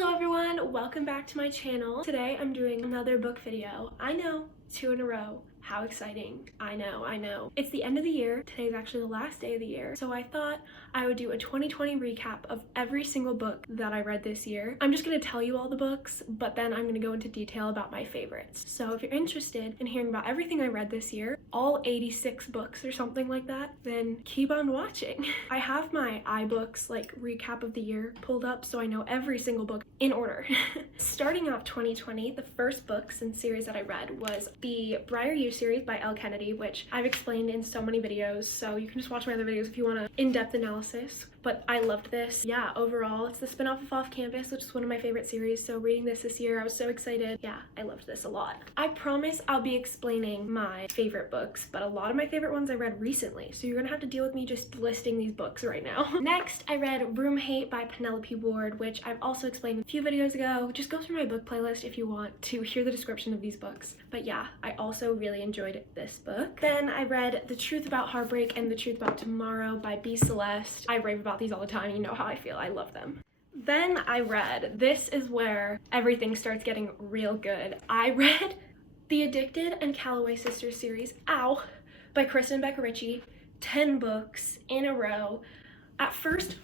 Hello everyone, welcome back to my channel. Today I'm doing another book video. I know, 2 in a row. How exciting. I know. It's the end of the year. Today's actually the last day of the year. So I thought I would do a 2020 recap of every single book that I read this year. I'm just gonna tell you all the books, but then I'm gonna go into detail about my favorites. So if you're interested in hearing about everything I read this year, all 86 books or something like that, then keep on watching. I have my iBooks like recap of the year pulled up so I know every single book in order. Starting off 2020, the first books and series that I read was the Briar series by Elle Kennedy, which I've explained in so many videos, so you can just watch my other videos if you want an in-depth analysis. But I loved this. Yeah, overall, it's the spin-off of Off Campus, which is one of my favorite series, so reading this year, I was so excited. Yeah, I loved this a lot. I promise I'll be explaining my favorite books, but a lot of my favorite ones I read recently, so you're gonna have to deal with me just listing these books right now. Next, I read RoomHate by Penelope, which I've also explained a few videos ago. Just go through my book playlist if you want to hear the description of these books. But yeah, I also really enjoyed this book. Then I read The Truth About Heartbreak and The Truth About Tomorrow by B. Celeste. I rave about these all the time. You know how I feel. I love them. Then I read, this is where everything starts getting real good. I read the Addicted and Calloway Sisters series, ow, by Krista and Becca Ritchie. 10 books in a row. At first,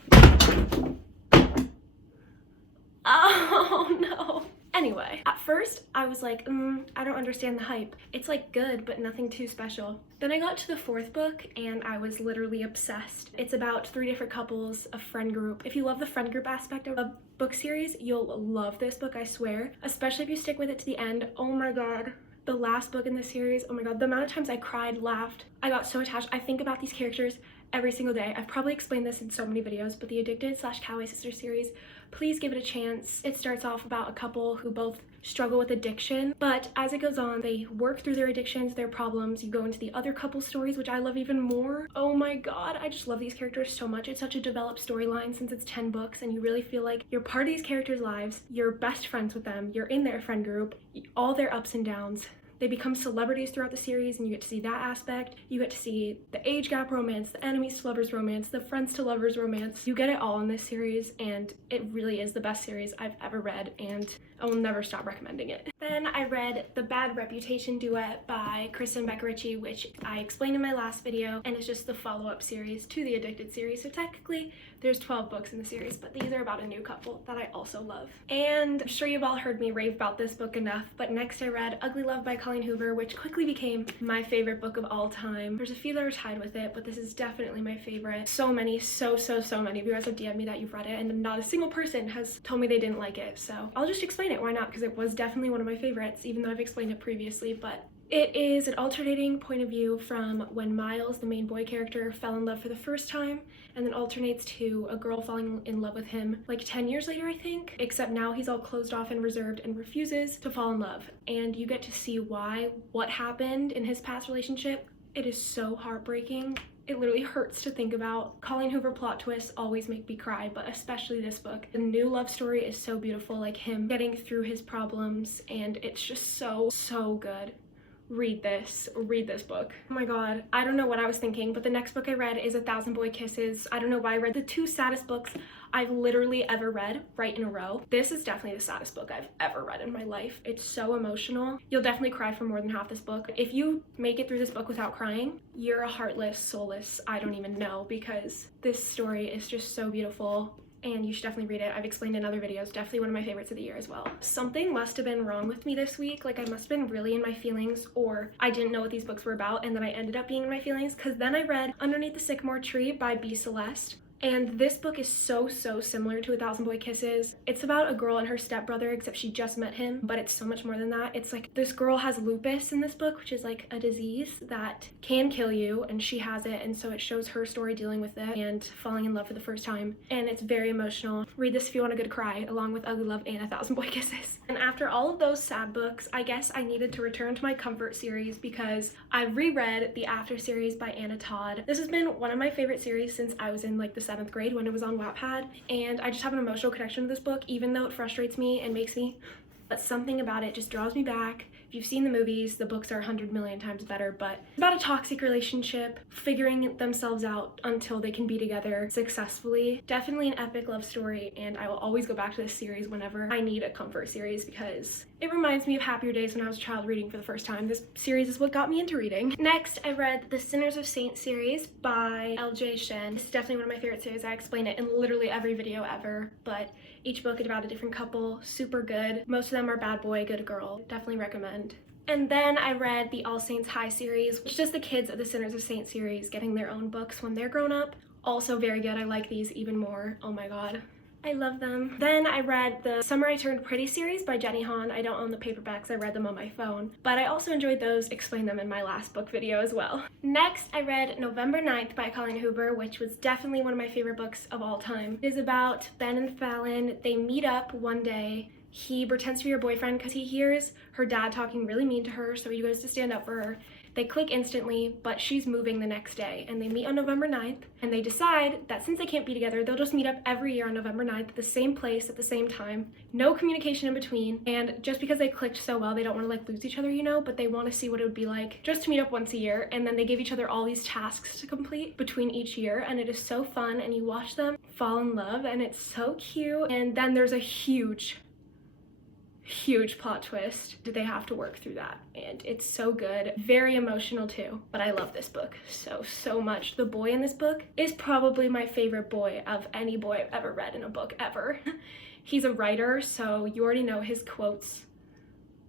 oh no. Anyway, at first I was like, I don't understand the hype. It's like good, but nothing too special. Then I got to the 4th book and I was literally obsessed. It's about 3 different couples, a friend group. If you love the friend group aspect of a book series, you'll love this book, I swear. Especially if you stick with it to the end. Oh my god. The last book in the series, oh my god, the amount of times I cried, laughed, I got so attached. I think about these characters every single day. I've probably explained this in so many videos, but the Addicted / Calloway Sisters series, please give it a chance. It starts off about a couple who both struggle with addiction, but as it goes on, they work through their addictions, their problems. You go into the other couple stories, which I love even more. Oh my god, I just love these characters so much. It's such a developed storyline since it's 10 books and you really feel like you're part of these characters' lives, you're best friends with them, you're in their friend group, all their ups and downs. They become celebrities throughout the series and you get to see that aspect. You get to see the age gap romance, the enemies to lovers romance, the friends to lovers romance. You get it all in this series and it really is the best series I've ever read and I will never stop recommending it. Then I read The Bad Reputation Duet by Krista and Becca Ritchie, which I explained in my last video, and it's just the follow-up series to the Addicted series. So technically there's 12 books in the series, but these are about a new couple that I also love. And I'm sure you've all heard me rave about this book enough, but next I read Ugly Love by Colleen Hoover, which quickly became my favorite book of all time. There's a few that are tied with it, but this is definitely my favorite. So many, so many of you guys have DM'd me that you've read it, and not a single person has told me they didn't like it. So I'll just explain it, why not? Because it was definitely one of my favorites, even though I've explained it previously. But it is an alternating point of view from when Miles, the main boy character, fell in love for the first time, and then alternates to a girl falling in love with him like 10 years later, I think, except now he's all closed off and reserved and refuses to fall in love. And you get to see why, what happened in his past relationship. It is so heartbreaking. It literally hurts to think about. Colleen Hoover plot twists always make me cry, but especially this book. The new love story is so beautiful, like him getting through his problems, and it's just so good. Read this book. Oh my god, I don't know what I was thinking, but the next book I read is 1,000 Boy Kisses. I don't know why I read the 2 saddest books I've literally ever read right in a row. This is definitely the saddest book I've ever read in my life. It's so emotional. You'll definitely cry for more than half this book. If you make it through this book without crying, you're a heartless, soulless, I don't even know, because this story is just so beautiful. And you should definitely read it. I've explained in other videos, definitely one of my favorites of the year as well. Something must have been wrong with me this week, like I must have been really in my feelings, or I didn't know what these books were about and then I ended up being in my feelings, because then I read Underneath the Sycamore Tree by B. Celeste. And this book is so similar to 1,000 Boy Kisses. It's about a girl and her stepbrother, except she just met him, but it's so much more than that. It's like this girl has lupus in this book, which is like a disease that can kill you, and she has it, and so it shows her story dealing with it and falling in love for the first time. And it's very emotional. Read this if you want a good cry, along with Ugly Love and 1,000 Boy Kisses. And after all of those sad books, I guess I needed to return to my comfort series because I reread the After series by Anna Todd. This has been one of my favorite series since I was in like the 7th grade when it was on Wattpad, and I just have an emotional connection to this book, even though it frustrates me and makes me, but something about it just draws me back, If you've seen the movies, the books are 100 million times better, but it's about a toxic relationship, figuring themselves out until they can be together successfully. Definitely an epic love story, and I will always go back to this series whenever I need a comfort series because it reminds me of happier days when I was a child reading for the first time. This series is what got me into reading. Next, I read the Sinners of Saints series by L.J. Shen. This is definitely one of my favorite series. I explain it in literally every video ever, but each book is about a different couple. Super good. Most of them are bad boy, good girl. Definitely recommend. And then I read the All Saints High series, which is just the kids of the Sinners of Saints series getting their own books when they're grown up. Also very good. I like these even more. Oh my god. I love them. Then I read the Summer I Turned Pretty series by Jenny Han. I don't own the paperbacks, I read them on my phone, but I also enjoyed those, explained them in my last book video as well. Next, I read November 9th by Colleen Hoover, which was definitely one of my favorite books of all time. It is about Ben and Fallon. They meet up one day. He pretends to be her boyfriend because he hears her dad talking really mean to her, so he goes to stand up for her. They click instantly, but she's moving the next day, and they meet on November 9th, and they decide that since they can't be together, they'll just meet up every year on November 9th at the same place at the same time. No communication in between, and just because they clicked so well, they don't want to like lose each other, you know, but they want to see what it would be like just to meet up once a year, and then they give each other all these tasks to complete between each year, and it is so fun, and you watch them fall in love, and it's so cute. And then there's a huge plot twist. They have to work through that, and it's so good. Very emotional too, but I love this book so much. The boy in this book is probably my favorite boy of any boy I've ever read in a book ever. He's a writer, so you already know his quotes,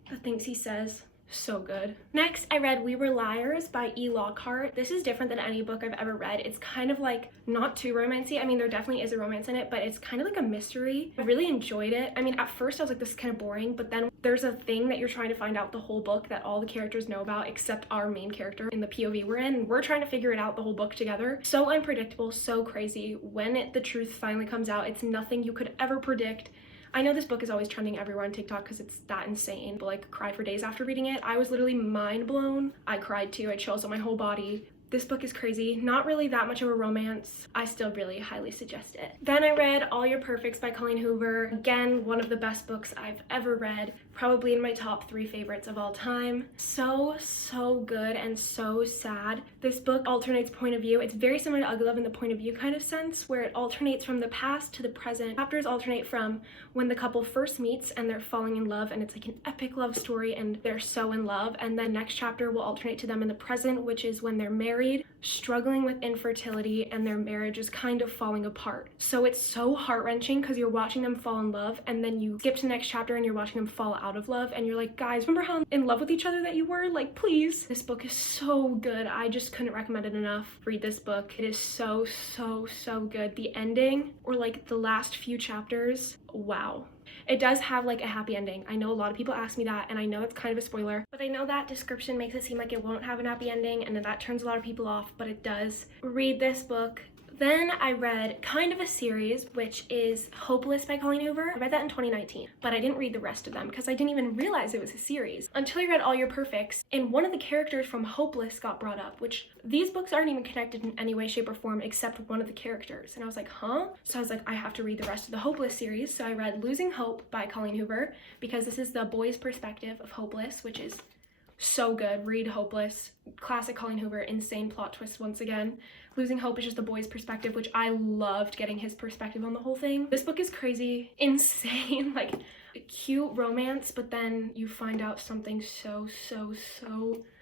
the things he says. So good. Next, I read We Were Liars by E. Lockhart. This is different than any book I've ever read. It's kind of like not too romancy. I mean, there definitely is a romance in it, but it's kind of like a mystery. I really enjoyed it. I mean, at first I was like, this is kind of boring, but then there's a thing that you're trying to find out the whole book that all the characters know about except our main character in the POV we're in. We're trying to figure it out the whole book together. So unpredictable, so crazy. When the truth finally comes out, it's nothing you could ever predict. I know this book is always trending everywhere on TikTok because it's that insane, but like cry for days after reading it. I was literally mind blown. I cried too. I had chills on my whole body. This book is crazy. Not really that much of a romance. I still really highly suggest it. Then I read All Your Perfects by Colleen Hoover. Again, one of the best books I've ever read. Probably in my top 3 favorites of all time. So good and so sad. This book alternates point of view. It's very similar to Ugly Love in the point of view kind of sense, where it alternates from the past to the present. Chapters alternate from when the couple first meets and they're falling in love and it's like an epic love story and they're so in love, and then next chapter will alternate to them in the present, which is when they're married, struggling with infertility, and their marriage is kind of falling apart. So it's so heart-wrenching because you're watching them fall in love, and then you skip to the next chapter and you're watching them fall out of love, and you're like, guys, remember how in love with each other that you were? Like, please. This book is so good. I just couldn't recommend it enough. Read this book. It is so good. The ending, or like the last few chapters, wow. It does have like a happy ending. I know a lot of people ask me that, and I know it's kind of a spoiler, but I know that description makes it seem like it won't have an happy ending, and that turns a lot of people off, but it does. Read this book. Then I read kind of a series, which is Hopeless by Colleen Hoover. I read that in 2019, but I didn't read the rest of them because I didn't even realize it was a series until I read All Your Perfects, and one of the characters from Hopeless got brought up, which these books aren't even connected in any way, shape, or form except one of the characters. And I was like, huh? So I was like, I have to read the rest of the Hopeless series. So I read Losing Hope by Colleen Hoover because this is the boy's perspective of Hopeless, which is so good. Read Hopeless. Classic Colleen Hoover. Insane plot twist once again. Losing Hope is just the boy's perspective, which I loved getting his perspective on the whole thing. This book is crazy, insane, like a cute romance, but then you find out something so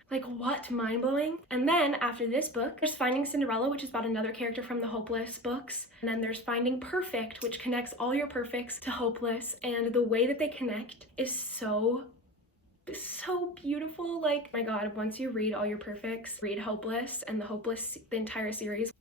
like, what? Mind-blowing. And then after this book, there's Finding Cinderella, which is about another character from the Hopeless books. And then there's Finding Perfect, which connects All Your Perfects to Hopeless. And the way that they connect is so beautiful. Like, my god, once you read All Your Perfects, read Hopeless and the entire series.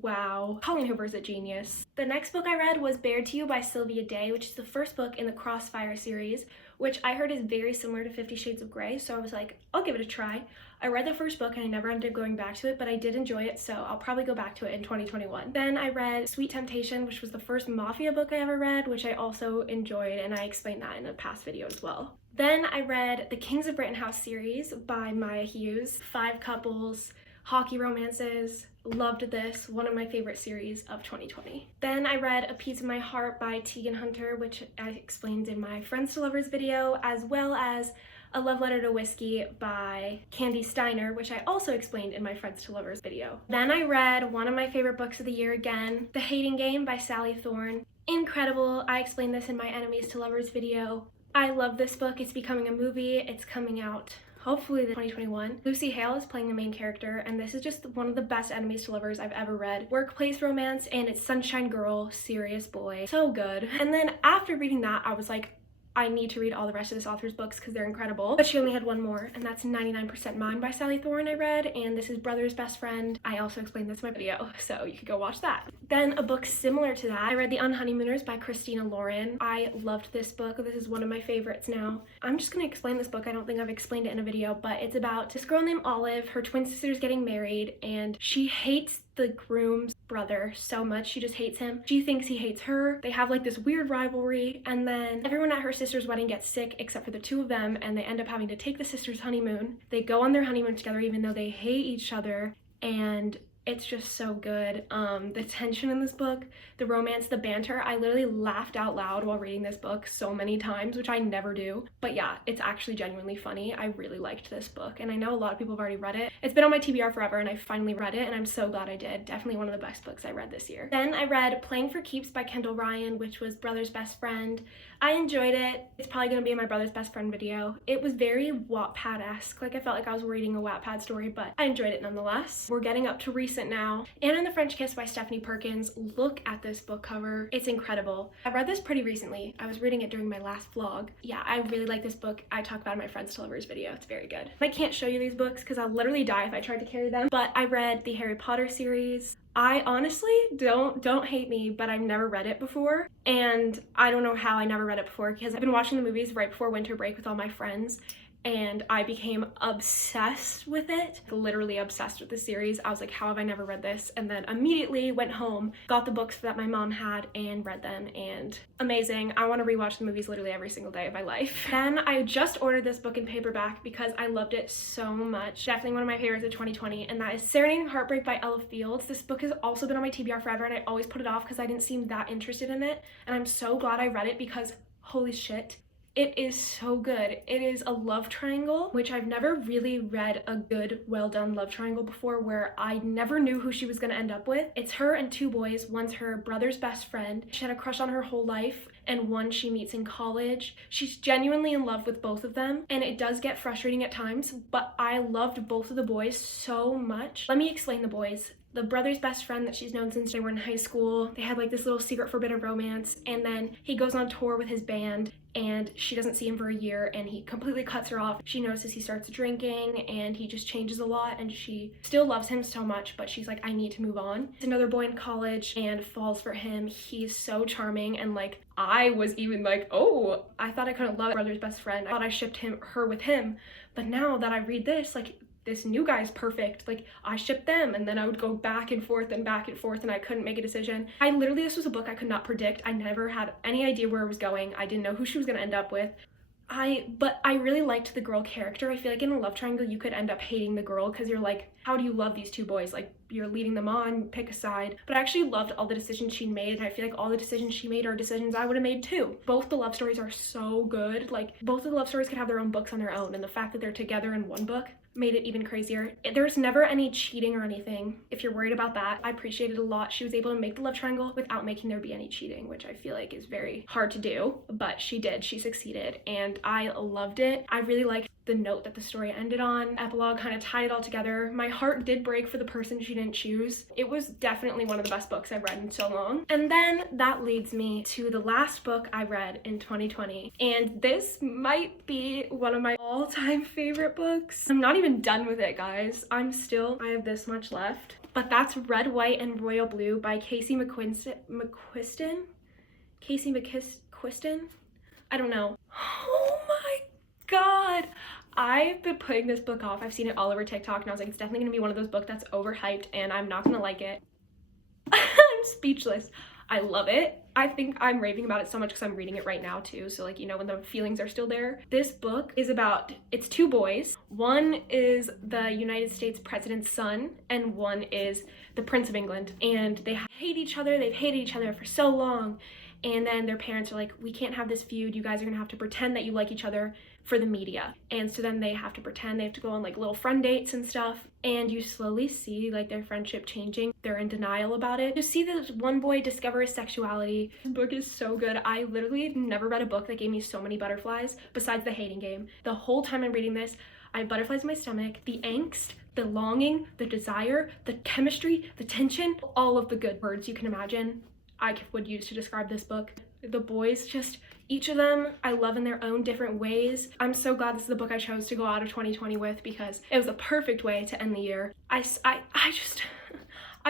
Wow. Colleen Hoover's a genius. The next book I read was Bared to You by Sylvia Day, which is the first book in the Crossfire series, which I heard is very similar to 50 Shades of Grey, so I was like, I'll give it a try. I read the first book and I never ended up going back to it, but I did enjoy it, so I'll probably go back to it in 2021. Then I read Sweet Temptation, which was the first Mafia book I ever read, which I also enjoyed, and I explained that in a past video as well. Then I read the Kings of Rittenhouse series by Maya Hughes. 5 couples, hockey romances. Loved this. One of my favorite series of 2020. Then I read A Piece of My Heart by Tegan Hunter, which I explained in my Friends to Lovers video, as well as A Love Letter to Whiskey by Candy Steiner, which I also explained in my Friends to Lovers video. Then I read one of my favorite books of the year again, The Hating Game by Sally Thorne. Incredible. I explained this in my Enemies to Lovers video. I love this book. It's becoming a movie. It's coming out hopefully in 2021. Lucy Hale is playing the main character, and this is just one of the best Enemies to Lovers I've ever read. Workplace romance, and it's Sunshine Girl, serious boy. So good. And then after reading that, I was like, I need to read all the rest of this author's books because they're incredible. But she only had one more, and that's 99% Mine by Sally Thorne I read, and this is Brother's Best Friend. I also explained this in my video, so you could go watch that. Then a book similar to that, I read The Unhoneymooners by Christina Lauren. I loved this book. This is one of my favorites now. I'm just gonna explain this book. I don't think I've explained it in a video, but it's about this girl named Olive. Her twin sister's getting married, and she hates the groom's brother so much. She just hates him. She thinks he hates her. They have like this weird rivalry, and then everyone at her sister's wedding gets sick except for the two of them, and they end up having to take the sister's honeymoon. They go on their honeymoon together even though they hate each other, and it's just so good. The tension in this book, the romance, the banter. I literally laughed out loud while reading this book so many times, which I never do. But yeah, it's actually genuinely funny. I really liked this book, and I know a lot of people have already read it. It's been on my TBR forever, and I finally read it, and I'm so glad I did. Definitely one of the best books I read this year. Then I read Playing for Keeps by Kendall Ryan, which was Brother's Best Friend. I enjoyed it. It's probably gonna be in my Brother's Best Friend video. It was very Wattpad-esque. Like, I felt like I was reading a Wattpad story, but I enjoyed it nonetheless. We're getting up to recent now. Anne and the French Kiss by Stephanie Perkins. Look at this book cover. It's incredible. I read this pretty recently. I was reading it during my last vlog. Yeah, I really like this book. I talk about it in my Friends to Lovers video. It's very good. I can't show you these books because I'll literally die if I tried to carry them, but I read the Harry Potter series. I honestly, don't hate me, but I've never read it before, and I don't know how I never read it before because I've been watching the movies right before winter break with all my friends, and I became obsessed with it, literally obsessed with the series. I was like, how have I never read this? And then immediately went home, got the books that my mom had, and read them, and amazing. I want to rewatch the movies literally every single day of my life. Then I just ordered this book in paperback because I loved it so much. Definitely one of my favorites of 2020, and that is Serenading Heartbreak by Elle Fields. This book has also been on my TBR forever, and I always put it off because I didn't seem that interested in it, and I'm so glad I read it because holy shit, it is so good. It is a love triangle, which I've never really read a good, well-done love triangle before where I never knew who she was gonna end up with. It's her and two boys. One's her brother's best friend. She had a crush on her whole life, and one she meets in college. She's genuinely in love with both of them, and it does get frustrating at times, but I loved both of the boys so much. Let me explain the boys. The brother's best friend that she's known since they were in high school, they had like this little secret forbidden romance, and then he goes on tour with his band and she doesn't see him for a year and he completely cuts her off. She notices he starts drinking and he just changes a lot, and she still loves him so much, but she's like, I need to move on. There's another boy in college and falls for him. He's so charming, and like I was even like, oh, I thought I couldn't love brother's best friend. I thought I shipped her with him, but now that I read this, like, this new guy's perfect. Like, I shipped them, and then I would go back and forth, and I couldn't make a decision. This was a book I could not predict. I never had any idea where it was going. I didn't know who she was gonna end up with. But I really liked the girl character. I feel like in a love triangle, you could end up hating the girl because you're like, how do you love these two boys? Like, you're leading them on, pick a side. But I actually loved all the decisions she made, and I feel like all the decisions she made are decisions I would have made too. Both the love stories are so good. Like, both of the love stories could have their own books on their own, and the fact that they're together in one book made it even crazier. There's never any cheating or anything. If you're worried about that, I appreciate it a lot. She was able to make the love triangle without making there be any cheating, which I feel like is very hard to do, but she did. She succeeded, and I loved it. I really liked the note that the story ended on. Epilogue kind of tied it all together. My heart did break for the person she didn't choose. It was definitely one of the best books I've read in so long. And then that leads me to the last book I read in 2020. And this might be one of my all-time favorite books. I'm not even done with it, guys. I have this much left. But that's Red, White, and Royal Blue by Casey McQuiston? Casey McQuiston? I don't know. Oh my god. I've been putting this book off. I've seen it all over TikTok, and I was like, it's definitely gonna be one of those books that's overhyped and I'm not gonna like it. I'm speechless. I love it. I think I'm raving about it so much because I'm reading it right now too, so like, you know, when the feelings are still there. This book is about, it's two boys. One is the United States president's son, and one is the Prince of England, and they hate each other. They've hated each other for so long, and then their parents are like, we can't have this feud, you guys are gonna have to pretend that you like each other for the media. And so then they have to pretend, they have to go on like little friend dates and stuff, and you slowly see like their friendship changing. They're in denial about it. You see this one boy discover his sexuality. This book is so good. I literally never read a book that gave me so many butterflies besides The Hating Game. The whole time I'm reading this, I have butterflies in my stomach. The angst, the longing, the desire, the chemistry, the tension, all of the good words you can imagine I would use to describe this book. The boys, just each of them I love in their own different ways. I'm so glad this is the book I chose to go out of 2020 with, because it was the perfect way to end the year. I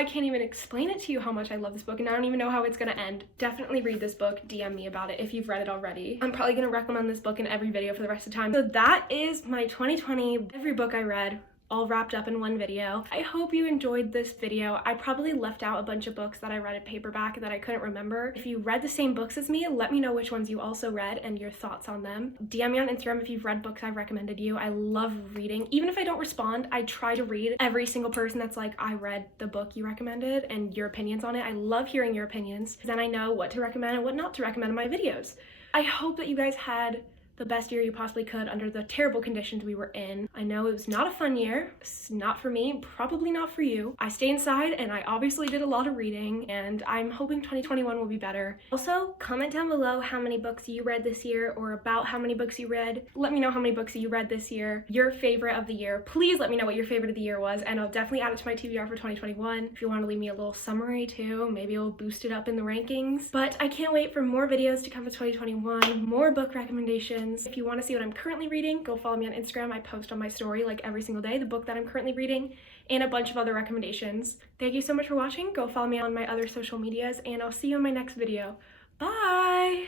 can't even explain it to you how much I love this book, and I don't even know how it's gonna end. Definitely read this book. DM me about it if you've read it already. I'm probably gonna recommend this book in every video for the rest of the time. So that is my 2020 every book I read, all wrapped up in one video. I hope you enjoyed this video. I probably left out a bunch of books that I read in paperback that I couldn't remember. If you read the same books as me, let me know which ones you also read and your thoughts on them. DM me on Instagram if you've read books I've recommended you. I love reading. Even if I don't respond, I try to read every single person that's like, I read the book you recommended and your opinions on it. I love hearing your opinions, because then I know what to recommend and what not to recommend in my videos. I hope that you guys had the best year you possibly could under the terrible conditions we were in. I know it was not a fun year. It's not for me, probably not for you. I stayed inside and I obviously did a lot of reading, and I'm hoping 2021 will be better. Also, comment down below how many books you read this year, or about how many books you read. Let me know how many books you read this year, your favorite of the year. Please let me know what your favorite of the year was, and I'll definitely add it to my TBR for 2021. If you want to leave me a little summary too, maybe I'll boost it up in the rankings. But I can't wait for more videos to come for 2021, more book recommendations. If you want to see what I'm currently reading, go follow me on Instagram. I post on my story like every single day the book that I'm currently reading and a bunch of other recommendations. Thank you so much for watching. Go follow me on my other social medias, and I'll see you in my next video. Bye!